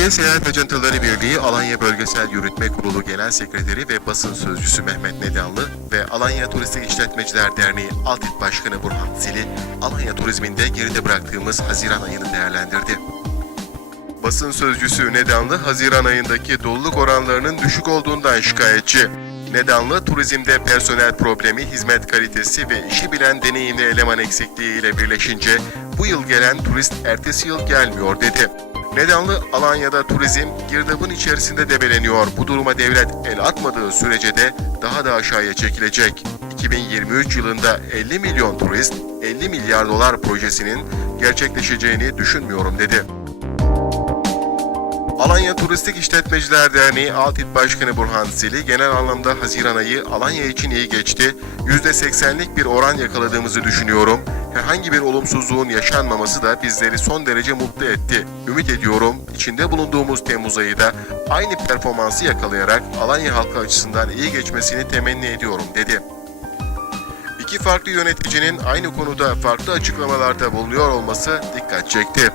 Türkiye Seyahat Ajantaları Birliği Alanya Bölgesel Yürütme Kurulu Genel Sekreteri ve Basın Sözcüsü Mehmet Nedanlı ve Alanya Turistik İşletmeciler Derneği Altit Başkanı Burhan Zili, Alanya turizminde geride bıraktığımız Haziran ayını değerlendirdi. Basın Sözcüsü Nedanlı, Haziran ayındaki doluluk oranlarının düşük olduğundan şikayetçi. Nedanlı, turizmde personel problemi, hizmet kalitesi ve işi bilen deneyimli eleman eksikliği ile birleşince bu yıl gelen turist ertesi yıl gelmiyor dedi. Nedanlı, Alanya'da turizm girdabın içerisinde debeleniyor. Bu duruma devlet el atmadığı sürece de daha da aşağıya çekilecek. 2023 yılında 50 milyon turist, 50 milyar dolar projesinin gerçekleşeceğini düşünmüyorum dedi. Alanya Turistik İşletmeciler Derneği Altit Başkanı Burhan Zili, genel anlamda Haziran ayı Alanya için iyi geçti. %80'lik bir oran yakaladığımızı düşünüyorum. Herhangi bir olumsuzluğun yaşanmaması da bizleri son derece mutlu etti. Ümit ediyorum, içinde bulunduğumuz Temmuz ayı da aynı performansı yakalayarak Alanya halkı açısından iyi geçmesini temenni ediyorum dedi. İki farklı yöneticinin aynı konuda farklı açıklamalarda bulunuyor olması dikkat çekti.